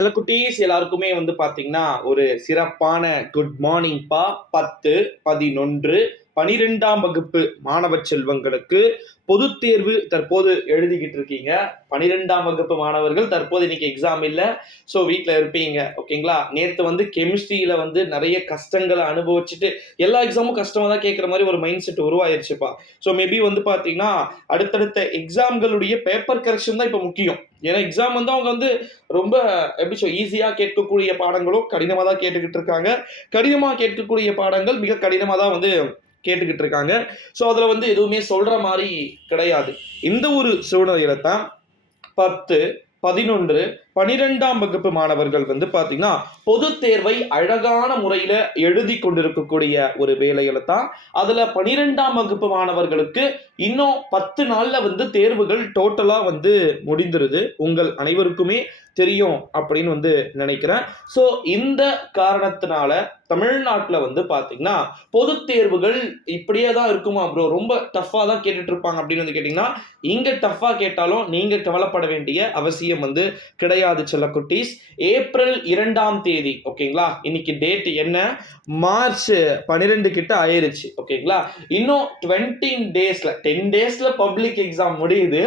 சில குட்டீஸ் எல்லாருக்குமே பாத்தீங்கன்னா ஒரு சிறப்பான குட் மார்னிங் பா. 10, 11, 12ஆம் வகுப்பு மாணவ செல்வங்களுக்கு பொது தேர்வு தற்போது எழுதிக்கிட்டு இருக்கீங்க. 12ஆம் வகுப்பு மாணவர்கள் தற்போது இன்னைக்கு எக்ஸாம் இல்லை, ஸோ வீட்டில் இருப்பீங்க. ஓகேங்களா? நேற்று கெமிஸ்ட்ரியில நிறைய கஷ்டங்களை அனுபவிச்சுட்டு எல்லா எக்ஸாமும் கஷ்டமாக தான் கேட்குற மாதிரி ஒரு மைண்ட் செட் உருவாயிருச்சுப்பா. ஸோ மேபி பார்த்தீங்கன்னா அடுத்தடுத்த எக்ஸாம்களுடைய பேப்பர் கரெக்ஷன் தான் இப்போ முக்கியம். ஏன்னா எக்ஸாம் அவங்க ரொம்ப எப்படி ஈஸியாக கேட்கக்கூடிய பாடங்களும் கடினமாக தான் கேட்டுக்கிட்டு இருக்காங்க. கடினமாக கேட்கக்கூடிய பாடங்கள் மிக கடினமாக தான் கேட்டுக்கிட்டு இருக்காங்க. ஸோ அதில் எதுவுமே சொல்ற மாதிரி கிடையாது. இந்த ஒரு சூழ்நிலையில தான் 10, 11, 12ஆம் வகுப்பு மாணவர்கள் பார்த்தீங்கன்னா பொது தேர்வை அழகான முறையில் எழுதி கொண்டிருக்கக்கூடிய ஒரு வேலையில தான் அதுல 12ஆம் வகுப்பு மாணவர்களுக்கு இன்னும் 10 நாள்ல தேர்வுகள் டோட்டலா முடிந்துருது. உங்கள் அனைவருக்குமே தெரியும் அப்படின்னு நினைக்கிறேன். ஸோ இந்த காரணத்தினால தமிழ்நாட்டில் பார்த்தீங்கன்னா பொது தேர்வுகள் இப்படியே தான் இருக்குமா ப்ரோ, ரொம்ப டஃப்பாக தான் கேட்டுட்டு இருப்பாங்க அப்படின்னு கேட்டிங்கன்னா, இங்கே டஃப்பாக கேட்டாலும் நீங்கள் கவலைப்பட வேண்டிய அவசியம் கிடையாது செல்ல குட்டீஸ். ஏப்ரல் 2ஆம் தேதி ஓகேங்களா, இன்னைக்கு டேட் என்ன, மார்ச் 12 கிட்ட ஆயிருச்சு. ஓகேங்களா, இன்னும் 20 டேஸ்ல 10 டேஸ்ல பப்ளிக் எக்ஸாம் முடியுது.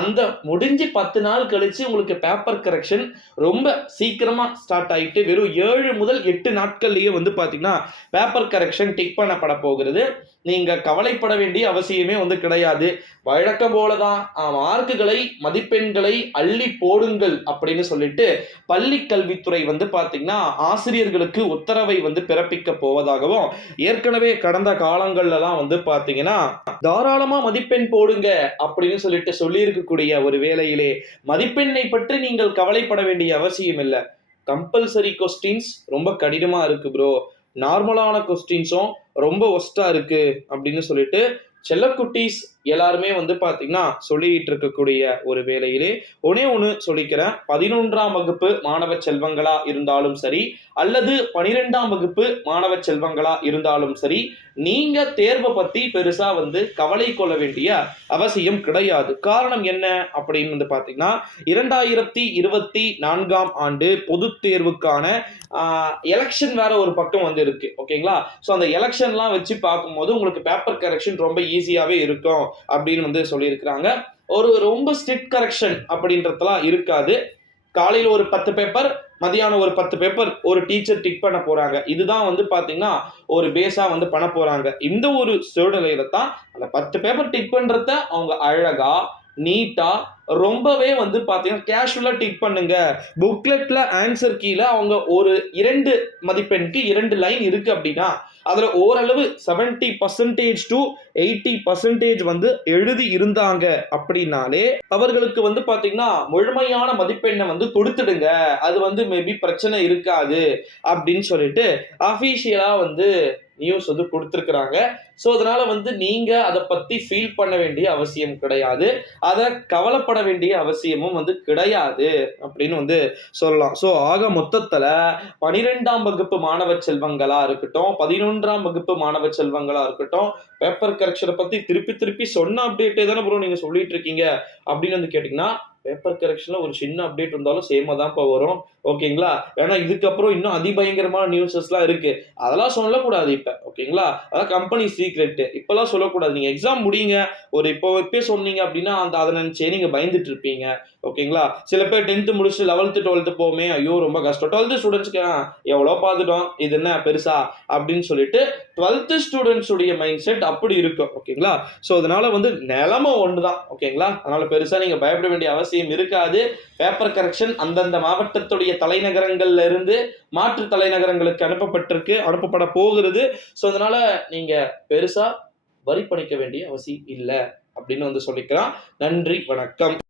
அந்த முடிஞ்சு 10 நாள் கழிச்சு உங்களுக்கு பேப்பர் கரெக்ஷன் ரொம்ப சீக்கிரமா ஸ்டார்ட் ஆயிட்டு வெறும் 7 முதல் 8 நாட்கள்லயே பாத்தீங்கன்னா பேப்பர் கரெக்ஷன் டிக் பண்ணப்பட போகிறது. நீங்க கவலைப்பட வேண்டிய அவசியமே கிடையாது. வழக்கம் போலதான் மார்க்குகளை மதிப்பெண்களை அள்ளி போடுங்கள் அப்படின்னு சொல்லிட்டு பள்ளி கல்வித்துறை பாத்தீங்கன்னா ஆசிரியர்களுக்கு உத்தரவை பிறப்பிக்க போவதாகவும், ஏற்கனவே கடந்த காலங்கள்லாம் பாத்தீங்கன்னா தாராளமா மதிப்பெண் போடுங்க அப்படின்னு சொல்லிட்டு சொல்லி இருக்கக்கூடிய ஒரு வேளையிலே மதிப்பெண்ணை பற்றி நீங்கள் கவலைப்பட வேண்டிய அவசியம் இல்லை. கம்பல்சரி கொஸ்டின்ஸ் ரொம்ப கடினமா இருக்கு ப்ரோ, நார்மலான கொஸ்டின்ஸும் ரொம்ப ஒஸ்டா இருக்கு அப்படின்னு சொல்லிட்டு செல்லக்குட்டீஸ் எல்லாருமே பாத்தீங்கன்னா சொல்லிட்டு இருக்கக்கூடிய ஒரு வேளையிலே ஒண்ணு சொல்லிக்கிறேன். 11ஆம் வகுப்பு மாணவ செல்வங்களா இருந்தாலும் சரி, அல்லது 12ஆம் வகுப்பு மாணவ செல்வங்களா இருந்தாலும் சரி, நீங்க தேர்வை பத்தி பெருசா கவலை கொள்ள வேண்டிய அவசியம் கிடையாது. காரணம் என்ன அப்படின்னு பாத்தீங்கன்னா 2024ஆம் ஆண்டு பொது தேர்வுக்கான எலெக்ஷன் வேற ஒரு பக்கம் இருக்கு. ஓகேங்களா, ஸோ அந்த எலெக்ஷன்லாம் வச்சு பார்க்கும்போது உங்களுக்கு பேப்பர் கரெக்ஷன் ரொம்ப ஈஸியாவே இருக்கும் அப்படின்னு சொல்லியிருக்கிறாங்க. ஒரு ரொம்ப ஸ்ட்ரிக்ட் கரெக்ஷன் அப்படின்றதுலாம் இருக்காது. காலையில் ஒரு 10 பேப்பர், மதியானம் ஒரு 10 பேப்பர் ஒரு டீச்சர் டிக் பண்ண போறாங்க. இதுதான் பாத்தீங்கன்னா ஒரு பேஸா பண்ண போறாங்க. இந்த ஒரு சூழ்நிலையில தான் அந்த 10 பேப்பர் டிக் பண்றத அவங்க அழகா நீட்டா ரொம்பவே பாத்தீங்கன்னா கேஷுவலா டிக் பண்ணுங்க. புக்லெட்ல ஆன்சர் கீழே அவங்க ஒரு 2 மதிப்பெண்க்கு 2 லைன் இருக்கு அப்படின்னா அதுல ஓரளவு 70% to 80% எழுதி இருந்தாங்க அப்படின்னாலே அவர்களுக்கு பாத்தீங்கன்னா முழுமையான மதிப்பெண்ணை கொடுத்துடுங்க. அது மேபி பிரச்சனை இருக்காது அப்படின்னு சொல்லிட்டு அபிஷியலா நியூஸ் கொடுத்துருக்குறாங்க. ஸோ அதனால நீங்க அதை பத்தி ஃபீல் பண்ண வேண்டிய அவசியம் கிடையாது, அதை கவலைப்பட வேண்டிய அவசியமும் கிடையாது அப்படின்னு சொல்லலாம். ஸோ ஆக மொத்தத்துல 12ஆம் வகுப்பு மாணவ செல்வங்களா இருக்கட்டும், 11ஆம் வகுப்பு மாணவ செல்வங்களா இருக்கட்டும், பேப்பர் கரெக்ஷனை பத்தி திருப்பி திருப்பி சொன்ன அப்டேட்டே தானே ப்ரோ நீங்க சொல்லிட்டு இருக்கீங்க அப்படின்னு கேட்டீங்கன்னா, பேப்பர் கரெக்ஷன்ல ஒரு சின்ன அப்டேட் இருந்தாலும் சேமா தான் வரும். ஓகேங்களா, ஏன்னா இதுக்கப்புறம் இன்னும் அதிபயங்கரமான நியூஸஸ்லாம் இருக்கு, அதெல்லாம் சொல்லக்கூடாது இப்ப. ஓகேங்களா, அதான் கம்பெனி சீக்ரெட், இப்பெல்லாம் சொல்லக்கூடாது. நீங்க எக்ஸாம் முடியுங்க, ஒரு இப்போ சொன்னீங்க அப்படின்னா அதை நினைச்சே நீங்க பயந்துட்டு இருப்பீங்க. ஓகேங்களா, சில பேர் 10th முடிச்சு 11th 12th போமே, ஐயோ ரொம்ப கஷ்டம். 12th ஸ்டூடெண்ட்ஸ்க்கு எவ்வளோ பார்த்துட்டோம், இது என்ன பெருசா அப்படின்னு சொல்லிட்டு 12th ஸ்டூடெண்ட்ஸ் உடைய மைண்ட் செட் அப்படி இருக்கும். ஓகேங்களா, ஸோ அதனால நிலைமை ஒண்ணுதான். ஓகேங்களா, அதனால பெருசா நீங்க பயப்பட வேண்டிய அவசியம் இருக்காது. பேப்பர் கரெக்ஷன் அந்தந்த மாவட்டத்துடைய தலைநகரங்கள்ல இருந்து மாற்று தலைநகரங்களுக்கு அனுப்பப்பட போகிறது. ஸோ அதனால நீங்க பெருசா வரி பண்ணிக்க வேண்டிய அவசியம் இல்லை அப்படின்னு சொல்லிக்கலாம். நன்றி, வணக்கம்.